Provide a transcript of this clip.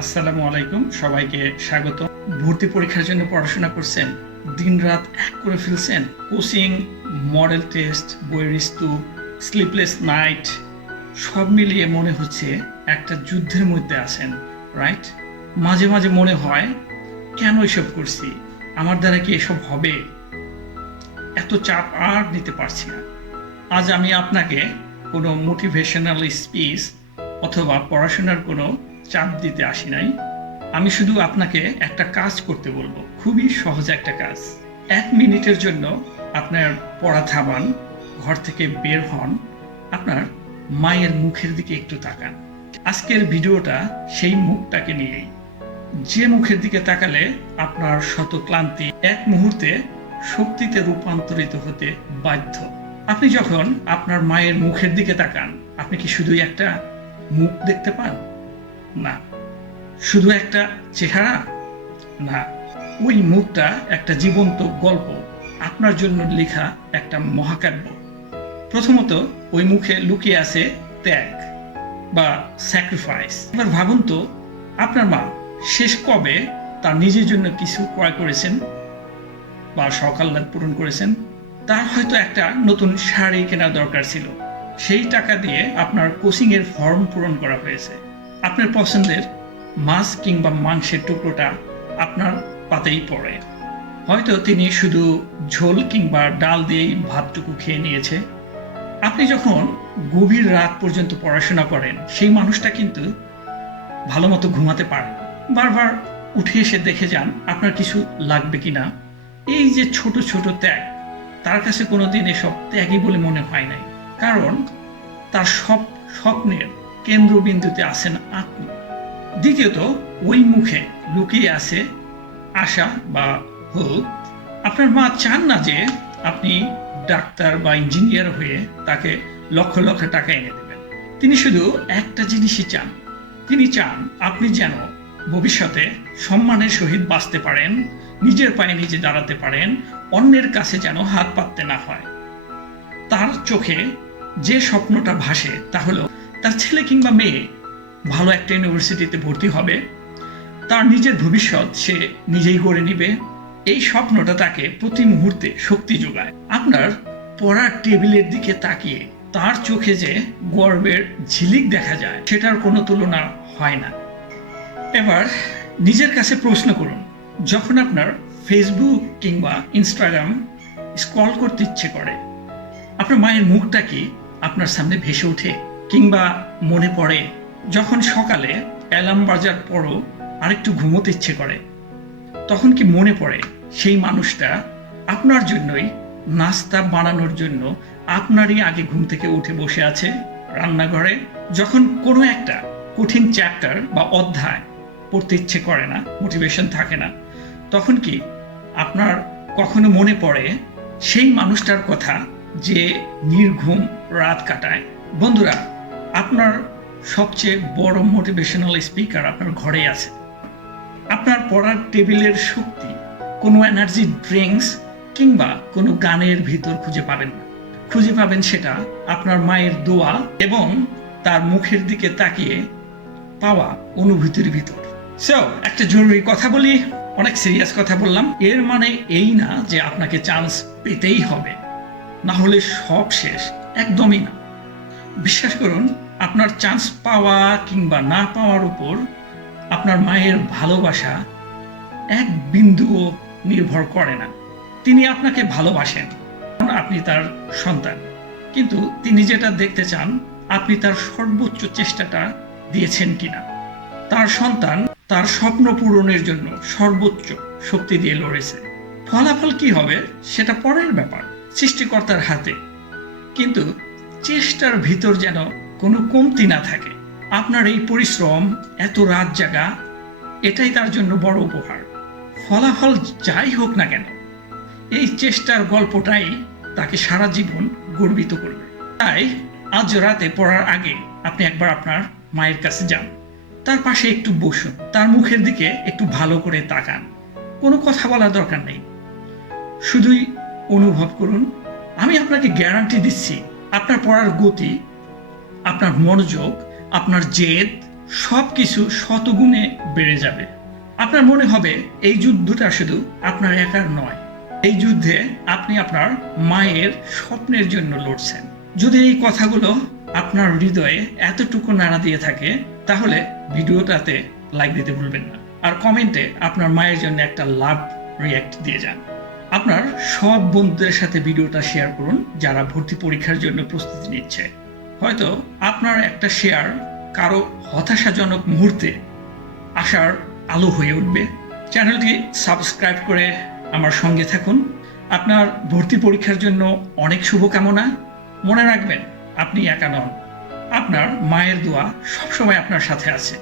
আসসালামু আলাইকুম, সবাইকে স্বাগত। ভর্তি পরীক্ষার জন্য পড়াশোনা করছেন, দিনরাত এক করে ফেলছেন, কোচিং, মডেল টেস্ট, বইয়ের স্তূপ, স্লিপলেস নাইট, সব মিলিয়ে মনে হচ্ছে একটা যুদ্ধের মধ্যে আছেন, রাইট? মাঝে মাঝে মনে হয় কেন এসব করছি, আমার দ্বারা কি এসব হবে? এত চাপ আর নিতে পারছি না। আজ আমি আপনাকে কোনো মোটিভেশনাল স্পিচ অথবা পড়াশোনার কোনো চাপ দিতে আসি নাই। আমি শুধু আপনাকে একটা কাজ করতে বলবো, খুবই সহজ একটা কাজ। 1 মিনিটের জন্য আপনার পড়া থামান, ঘর থেকে বের হন, আপনার মায়ের মুখের দিকে একটু তাকান। আজকের ভিডিওটা সেই মুখটাকে নিয়েই, যে মুখের দিকে তাকালে আপনার শত ক্লান্তি এক মুহূর্তে শক্তিতে রূপান্তরিত হতে বাধ্য। আপনি যখন আপনার মায়ের মুখের দিকে তাকান, আপনি কি শুধুই একটা মুখ দেখতে পান? না। শুধু একটা চেহারা? না। ওই মুখটা একটা জীবন্ত গল্প, আপনার জন্য লেখা একটা মহাকাব্য। প্রথমত, ওই মুখে লুকিয়ে আছে ত্যাগ বা স্যাক্রিফাইস। এবার ভাবুন তো, আপনার মা শেষ কবে তার নিজের জন্য কিছু ক্রয় করেছেন বা শখ আহ্লাদ পূরণ করেছেন? তার হয়তো একটা নতুন শাড়ি কেনার দরকার ছিল, সেই টাকা দিয়ে আপনার কোচিংয়ের ফর্ম পূরণ করা হয়েছে। আপনার পছন্দের মাছ কিংবা মাংসের টুকরোটা আপনার পাতেই পড়ে। হয়তো তিনি শুধু ঝোল কিংবা ডাল দিয়েই ভাতটুকু খেয়ে নিয়েছে। আপনি যখন গভীর রাত পর্যন্ত পড়াশোনা করেন, সেই মানুষটা কিন্তু ভালো মতো ঘুমাতে পারে। বারবার উঠে এসে দেখে যান আপনার কিছু লাগবে কিনা। এই যে ছোট ছোট ত্যাগ, তার কাছে কোনোদিন এসব ত্যাগই বলে মনে হয় নাই, কারণ তার সব স্বপ্নের কেন্দ্রবিন্দুতে আছেন আপনি। দ্বিতীয়ত, ওই মুখে লুকিয়ে আছে আশা বা হোপ। আপনার মা চান না যে আপনি ডাক্তার বা ইঞ্জিনিয়ার হয়ে তাকে লক্ষ লক্ষ টাকা এনে দেবেন। তিনি শুধু একটা জিনিসই চান, তিনি চান আপনি যেন ভবিষ্যতে সম্মানের সহিত বাঁচতে পারেন, নিজের পায়ে নিজে দাঁড়াতে পারেন, অন্যের কাছে যেন হাত পাততে না হয়। তার চোখে যে স্বপ্নটা ভাসে তা হলো তার ছেলে কিংবা মেয়ে ভালো একটা ইউনিভার্সিটিতে ভর্তি হবে, তার নিজের ভবিষ্যৎ সে নিজেই গড়ে নিবে। এই স্বপ্নটা তাকে প্রতি মুহূর্তে শক্তি যোগায়। আপনার পড়ার টেবিলের দিকে তাকিয়ে তার চোখে যে গর্বের ঝিলিক দেখা যায়, সেটার কোনো তুলনা হয় না। এবার নিজের কাছে প্রশ্ন করুন, যখন আপনার ফেসবুক কিংবা ইনস্টাগ্রাম স্ক্রল করতে ইচ্ছে করে, আপনার মায়ের মুখটা কি আপনার সামনে ভেসে ওঠে? কিংবা মনে পড়ে যখন সকালে অ্যালার্ম বাজার পরও আরেকটু ঘুমোতে ইচ্ছে করে, তখন কি মনে পড়ে সেই মানুষটা আপনার জন্যই নাস্তা বানানোর জন্য আপনারই আগে ঘুম থেকে উঠে বসে আছে রান্নাঘরে? যখন কোনো একটা কঠিন চ্যাপ্টার বা অধ্যায় পড়তে ইচ্ছে করে না, মোটিভেশন থাকে না, তখন কি আপনার কখনো মনে পড়ে সেই মানুষটার কথা যে নির্ঘুম রাত কাটায়? বন্ধুরা, আপনার সবচেয়ে বড় মোটিভেশনাল স্পিকার আপনার ঘরেই আছে। আপনার পড়ার টেবিলের শক্তি কোনো এনার্জি ড্রিঙ্কস কিংবা কোনো গানের ভিতর খুঁজে পাবেন না। খুঁজে পাবেন সেটা আপনার মায়ের দোয়া এবং তার মুখের দিকে তাকিয়ে পাওয়া অনুভূতির ভিতর। সো, একটা জরুরি কথা বলি, অনেক সিরিয়াস কথা বললাম। এর মানে এই না যে আপনাকে চান্স পেতেই হবে, না হলে সব শেষ, একদমই না। বিশ্বাস করুন, আপনার চান্স পাওয়া কিংবা না পাওয়ার উপর আপনার মায়ের ভালোবাসা এক বিন্দুও নির্ভর করে না। তিনি আপনাকে ভালোবাসেন, আপনি তার সন্তান, কিন্তু তিনি যেটা দেখতে চান আপনি তার সর্বোচ্চ চেষ্টাটা দিয়েছেন কিনা। তার সন্তান তার স্বপ্ন পূরণের জন্য সর্বোচ্চ শক্তি দিয়ে লড়েছে। ফলাফল কি হবে সেটা পরের ব্যাপার, সৃষ্টিকর্তার হাতে। কিন্তু চেষ্টার ভিতর যেন কোনো কমতি না থাকে। আপনার এই পরিশ্রম, এত রাত জাগা, এটাই তার জন্য বড় উপহার। ফলাফল যাই হোক না কেন, এই চেষ্টার গল্পটাই তাকে সারা জীবন গর্বিত করবে। তাই আজ রাতে পড়ার আগে আপনি একবার আপনার মায়ের কাছে যান, তার পাশে একটু বসুন, তার মুখের দিকে একটু ভালো করে তাকান। কোনো কথা বলার দরকার নেই, শুধুই অনুভব করুন। আমি আপনাকে গ্যারান্টি দিচ্ছি, আপনার পড়ার গতি, আপনার মনোযোগ, আপনার জেদ সব কিছু শতগুণে বেড়ে যাবে। আপনার মনে হবে এই যুদ্ধটা শুধু আপনার একার নয়, এই যুদ্ধে আপনি আপনার মায়ের স্বপ্নের জন্য লড়ছেন। যদি এই কথাগুলো আপনার হৃদয়ে এতটুকু নাড়া দিয়ে থাকে, তাহলে ভিডিওটাতে লাইক দিতে ভুলবেন না, আর কমেন্টে আপনার মায়ের জন্য একটা লাভ রিয়্যাক্ট দিয়ে যান। আপনার সব বন্ধুদের সাথে ভিডিওটা শেয়ার করুন যারা ভর্তি পরীক্ষার জন্য প্রস্তুতি নিচ্ছে। হয়তো আপনার একটা শেয়ার কারো হতাশাজনক মুহূর্তে আশার আলো হয়ে উঠবে। চ্যানেলটি সাবস্ক্রাইব করে আমার সঙ্গে থাকুন। আপনার ভর্তি পরীক্ষার জন্য অনেক শুভকামনা। মনে রাখবেন, আপনি একা নন, আপনার মায়ের দোয়া সবসময় আপনার সাথে আছে।